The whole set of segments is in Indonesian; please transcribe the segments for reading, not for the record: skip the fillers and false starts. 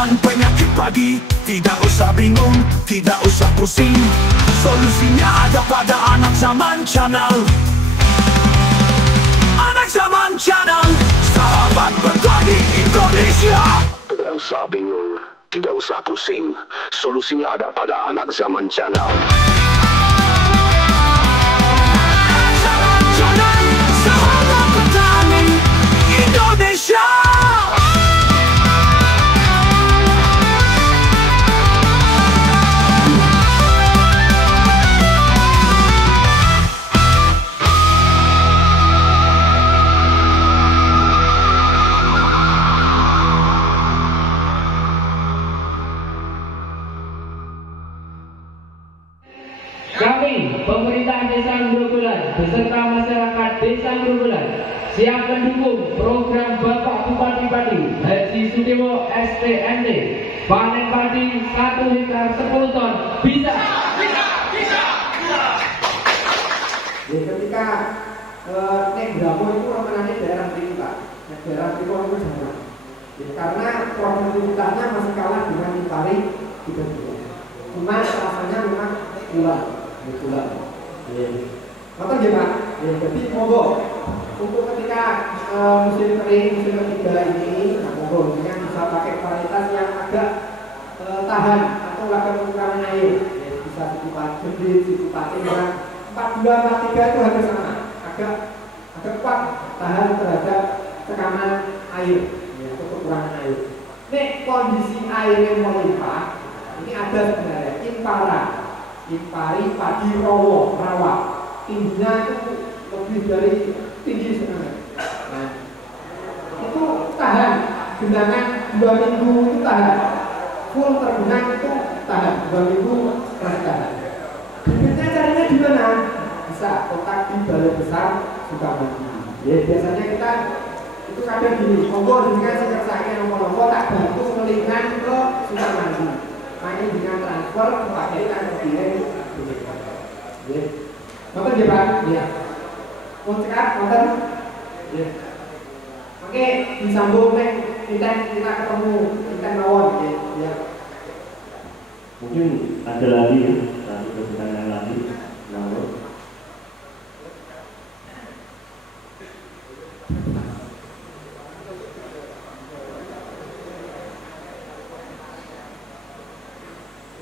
Jangan penyakit pagi, tidak usah bingung, tidak usah pusing. Solusinya ada pada Anak Zaman Channel. Anak Zaman Channel, sahabat petani Indonesia. Tidak usah bingung, tidak usah pusing. Solusinya ada pada Anak Zaman Channel. Anak Zaman Channel, sahabat petani Indonesia. Kami, pemerintah Desa Grobogan beserta masyarakat Desa Grobogan siap mendukung program Bapak Bupati Padi Haji Sudewo SPND panen padi 1 hektar 10 ton bisa. Ya, ketika nek Bramo itu remenannya daerah Tingkat, daerah Tingkat itu sama. Ya, karena produktivitasnya masih kalah dengan Impari juga. Cuma rasanya memang kurang. Betulan. Maka ya Pak, ya, jadi monggo untuk ketika musim kering, musim ketiga ini, nah monggo dengan bisa pakai varietas yang agak tahan atau agak kekurangan air, ya, bisa sifat gendit, sifat timah. 42, 43 itu hampir sama, agak kuat tahan terhadap tekanan air, ya, atau kekurangan air. Nih kondisi air yang melimpah, ini ada sebenarnya Impari padi rawa tingginya itu lebih dari tinggi sebenarnya. Nah, itu tahan genangan 2 minggu itu tahan, full tergenang itu tahan 2 minggu masih tahan. Bibitnya carinya di mana? Bisa kotak di balai besar Sukamandi. Ya biasanya kita itu kadang gini, monggo dengan saya nomor tak bantu melingan ke Sukamandi. Makanya dengan transfer pakai KTP. Ya. Maka dia Pak, ya. Kontak, kontak. Ya. Oke, disambung kita ketemu, kita mawon ya. Ya. Mungkin ada lagi ya, satu pertanyaan lagi. Nomor.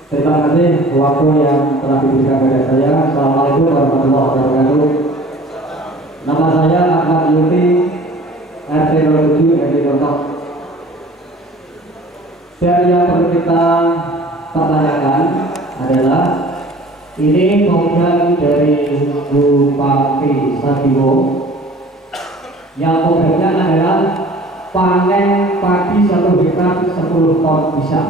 Terima kasih waktu yang telah diberikan kepada saya. Assalamualaikum warahmatullahi wabarakatuh. Nama saya Ahmad Yudi, RT 07 RT Contoh. Dan yang perlu kita pertanyakan adalah ini program dari Bupati Sudewo yang programnya adalah panen padi 1 hektar 10 ton bisa.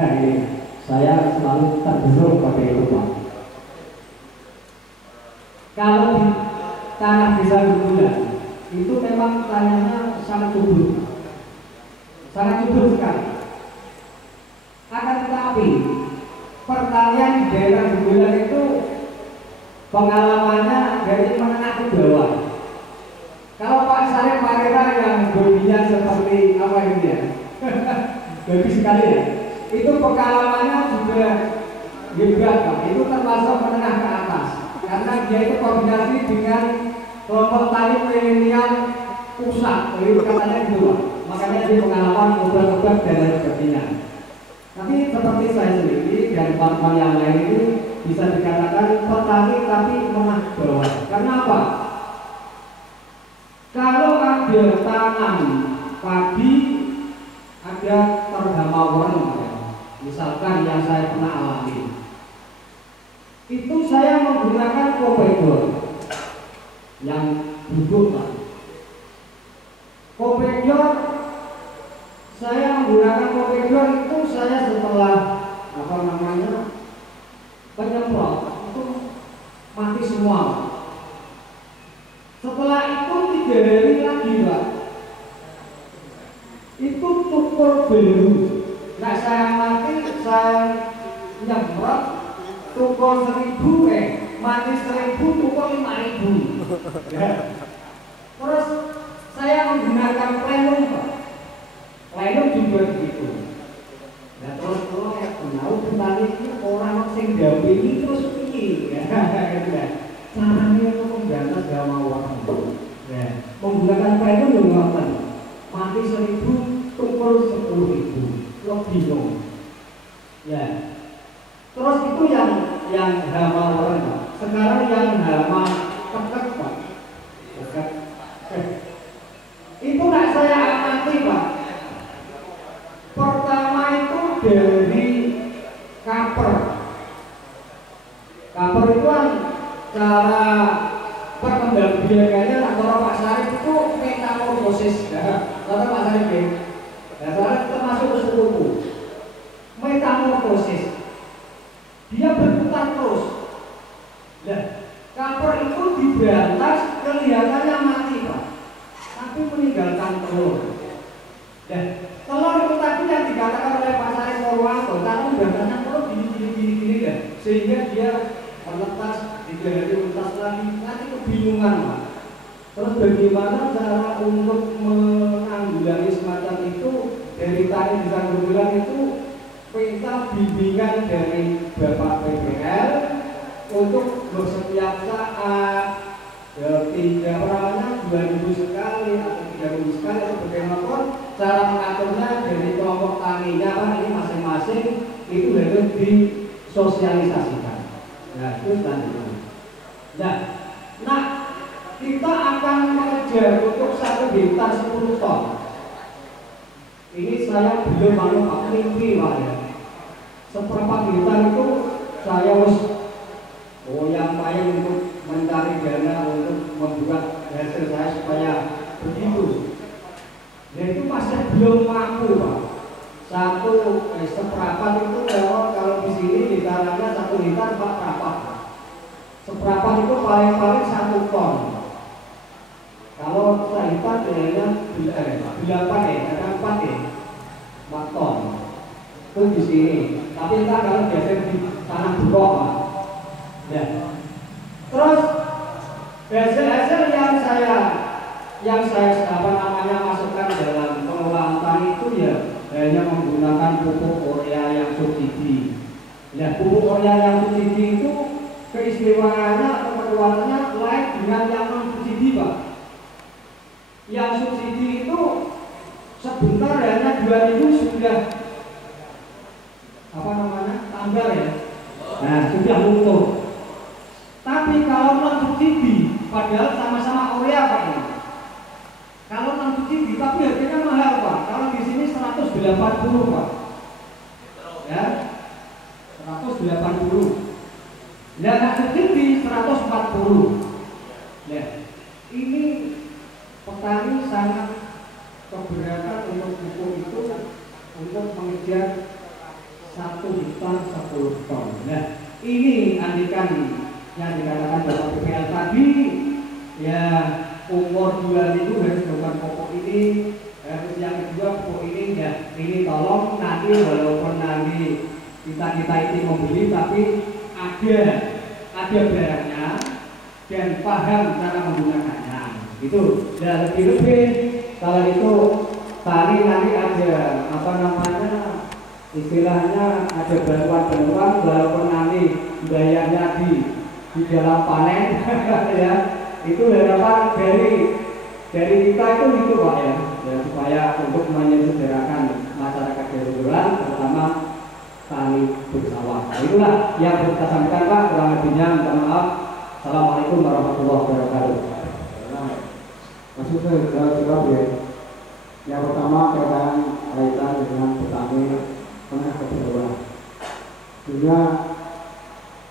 Nah ini saya selalu terbentuk pada itu Pak. Kalau di tanah Desa Grobogan itu memang tanahnya sangat subur sekali. Akan tetapi pertanian di daerah Grobogan itu pengalamannya dari menengah ke bawah. Kalau Pak Sarip Parera yang bodinya seperti apa ini ya, bagus sekali ya. Itu pengalamannya juga hebat Pak. Itu termasuk menengah ke atas karena dia itu koordinasi dengan kelompok tani milenial pusat. Itu katanya dua. Makanya dia pengalaman obat-obat dan lain sebagainya. Tapi seperti saya sendiri dan teman-teman yang lain itu bisa dikatakan petani tapi menengah bawah. Karena apa? Kalau ada tanam padi, ada terhamawan. Misalkan yang saya pernah alami, itu saya menggunakan kopedor yang duduk Pak. Kopedor, saya menggunakan kopedor itu saya setelah penyemprot itu mati semua. Setelah itu 3 hari lagi Pak, itu tukul biru. Nah saya mati, saya nyemprot tukul 1000 mati 1000 tukul 5000 ya. Terus saya menggunakan plenum Pak. Plenum juga begitu. petani itu orang sing dampingi terus piye ya gitu ya. Caranya itu memberantas gama warna ya. Menggunakan payung yang ngoten mati 1000 tumpul 10.000 lo bingung ya. Terus itu yang hama warna. Sekarang yang hama pekat Pak, pekat itu nak saya amati Pak. Pertama itu dari kaper. Kaper itu kan cara perkembangbiakannya antara Pak Sarip itu metamorfosis ya. Kata Pak Sarip ya. Dasarnya termasuk suku metamorfosis. Dia berputar terus. Nah, kaper itu diberantas kelihatannya mati Pak, tapi meninggalkan telur. Dan telur itu tadi yang dikatakan oleh Pak Sarip Purwanto, tapi berantasnya telur gini ya, sehingga dia menetas, diuntas lagi, nanti kebingungan Pak. Terus bagaimana cara untuk menanggulangi semacam itu dari tani di Sanggulan itu minta bimbingan dari Bapak PPL untuk setiap saat tidak perannya 2 minggu sekali atau 3 minggu sekali atau bagaimana cara mengaturnya dari kelompok taninya Pak ini masing-masing itu harus disosialisasikan. Nah itu selanjutnya. Nah kita akan mengejar untuk 1 hektar 10 ton. Ini saya belum Pak mimpi Pak ya. Seperempat hektar itu saya harus yang payah untuk mencari dana untuk membuat hasil saya supaya begitu. Dan itu masih belum mampu Pak. Seperempat itu kalau di sini ditanamnya 1 hektar 4 perapat. Seperempat itu paling-paling 1 ton. Kalau sehektar biayanya 8 ada 4 ton. Itu di sini. Tapi entah kalau biasanya di tanah buruk Pak. Ya. Terus hasil yang saya masukkan dalam pengelolaan tani itu ya hanya menggunakan pupuk urea yang subsidi. Ya, pupuk urea yang subsidi itu keistimewaannya atau kekuatannya lain dengan yang non subsidi Pak. Yang subsidi itu sebentar hanya 2 minggu sudah tambah ya. Nah sudah luntur. Tapi kalau non subsidi, padahal sama-sama urea Pak ini. Kalau non subsidi, tapi harganya mahal Pak. Kalau di sini 180 Pak. Ya, 180. Dan non subsidi 140. Ya, ini petani sangat keberatan untuk pupuk itu untuk mengejar 1 hektar 10 ton. Nah, ini andikan yang dikatakan Bapak PPL tadi, ya umur 2 minggu harus melakukan pupuk ini, harus yang kedua pupuk ini, ya ini tolong nanti walaupun nanti kita ini membeli, tapi ada barangnya dan paham cara menggunakannya. Itu ya lebih kalau itu tadi nanti ada istilahnya ada bantuan walaupun nanti bayarnya di dalam panen ya itu harapan dari kita itu Pak ya supaya untuk menyelenggarakan masyarakat Gerugulan terutama tani bersawah. Itulah yang kita sampaikan Pak, kurang lebihnya minta maaf. Assalamualaikum warahmatullahi wabarakatuh. Masuk saya jawab ya. Yang pertama kaitan dengan petani menengah ke bawah. Sehingga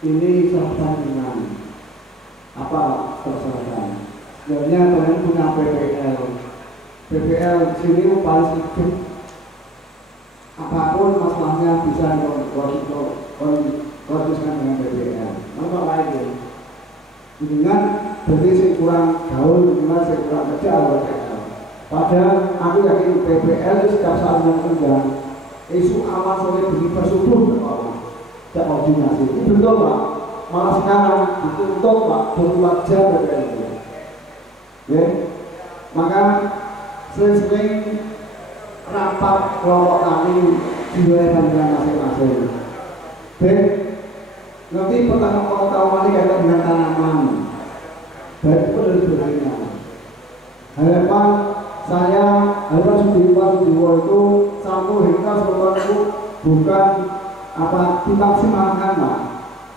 ini sama dengan apa persyaratan. Sebenarnya kalian punya PPL sini paling sedikit. Apapun masalahnya bisa dikoordinasikan dengan PPL. Nomor lain dengan berarti kurang gaul, dengan kurang kerja PPL. Padahal aku yakin PPL setiap saat yang isu aman sore beri subuh tidak koordinasi. Itu betul Pak. Malah sekarang ditutup Pak 24 jam PPL itu. Ya, maka sering-sering rapat kelompok tani di wilayah bangunan masing-masing. Ben nanti pertama pengetahuan ini kaitan dengan tanaman. Baik itu dari sebagainya. Harapan saya, harapan Sudiwo itu 1 hektar sekolah itu bukan apa dimaksimalkan Pak.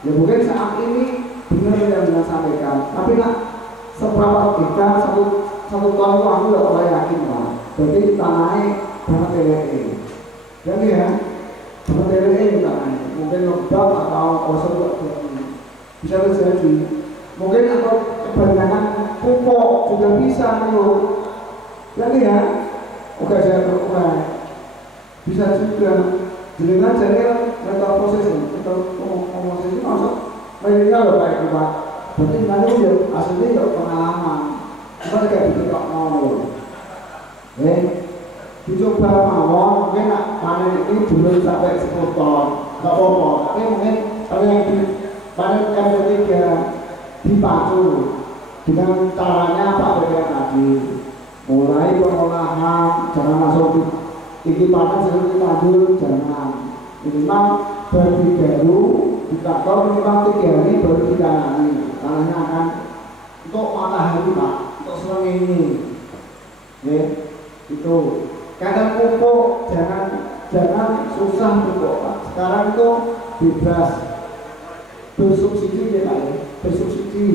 Ya mungkin saat ini benar yang saya sampaikan, tapi nak seberapa hektar satu ton itu aku tidak boleh yakin Pak. Berarti tanahnya banget TWE. Jadi ya, banget TWE tanahnya. Mungkin lembab atau kosong bisa terjadi. Mungkin atau kebanyakan pupuk juga bisa nih. Jadi ya, oke saya terurai. Bisa juga. Dengan jadi metode proses itu masuk mereka loh kayak Pak. Berarti nanti udah hasilnya udah pengalaman. Cuma kayak gitu kok mau. Dicoba mawon mungkin nak panen ini belum sampai 10 ton, nggak apa-apa. Tapi mungkin kalau yang di panen yang ketiga dipacu dengan caranya Pak BPN tadi. Mulai pengolahan, jangan masuk tinggi panen sebelum dipanjul, jangan. Minimal baru ditator minimal 3 hari baru ditanami. Tanahnya akan untuk matahari Pak, untuk selang ini. Itu kadang pupuk jangan susah pupuk Pak. Sekarang itu bebas bersubsidi ya Pak, bersubsidi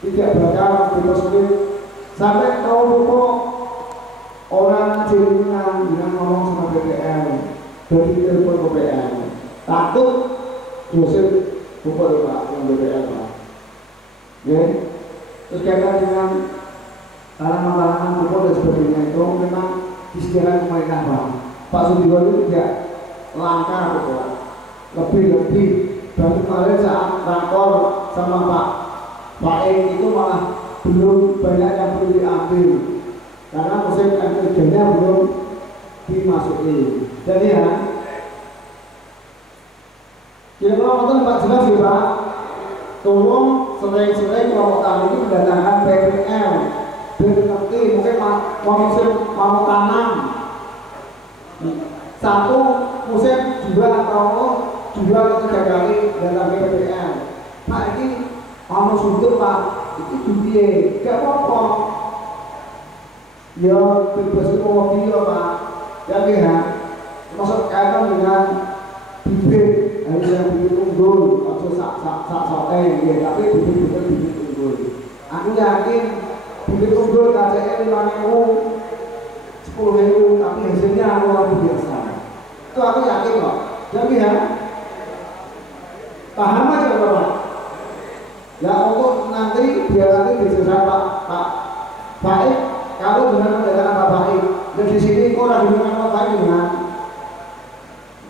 tidak bakal dipersulit sampai tahu pupuk orang jaringan dengan ngomong sama BPL dari telepon BPL takut dosen pupuk Pak yang BPL Pak. Terus kaitan dengan tanaman-tanaman pupuk dan sebagainya itu memang disediakan pemerintah Pak Sudiwo itu tidak langka pupuk, lebih dan kemarin saat rakor sama Pak itu malah belum banyak yang perlu diambil karena musim kerjanya belum dimasuki. Jadi ya kira-kira nonton Pak jelas ya Pak, tolong sering-sering kalau tadi itu mendatangkan PPL biar ngerti mungkin mau musim mau tanam 1 musim 2 atau 2 atau 3 kali datang PPL. Pak ini mau suntuk Pak, itu duit gak apa-apa ya bebas itu mau video Pak. Jadi ya masuk kaitan dengan bibit harus yang bibit unggul atau sak ya, tapi bibit unggul. Aku yakin bibit unggul KCL 5.000 10.000 tapi hasilnya luar biasa. Itu aku yakin kok. Jadi ya paham aja Bapak. Ya untuk nanti biar nanti diselesaikan Pak Baik kalau dengan mendatangkan Pak Baik dan di sini orang dengan Pak Baik dengan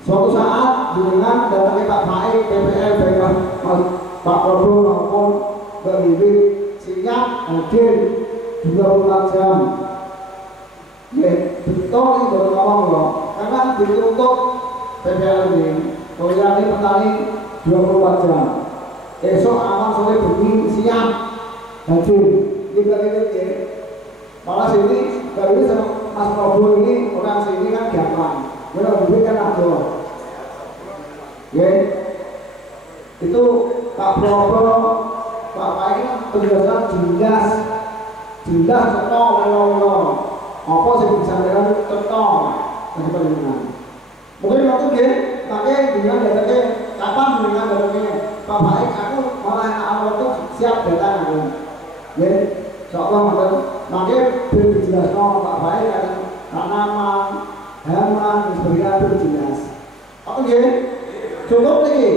suatu saat dengan datangnya Pak Baik PPL baik Pak Prabowo maupun Mbak Wiwi siap hadir 24 jam. Ya betul ini baru ngomong loh karena ditutup PPL ini Toyani petani 24 jam. Esok aman sore bengi siang hadir kita ya. Malah sini baru sama Mas Prabowo ini orang sini kan gampang, orang duit kan ada. Ya itu Pak Prabowo Pak Pak ini penjelasan jelas cetok lelo apa sih disampaikan cetok dari pendengar. Mungkin waktu dia pakai dengan datanya kapan dengan datanya Pak Baik aku malah awal itu siap datang aku. Ya, seolah makanya belum dijelaskan Pak Baik ada tanaman, halaman, dan sebagainya belum jelas. Oke, cukup lagi.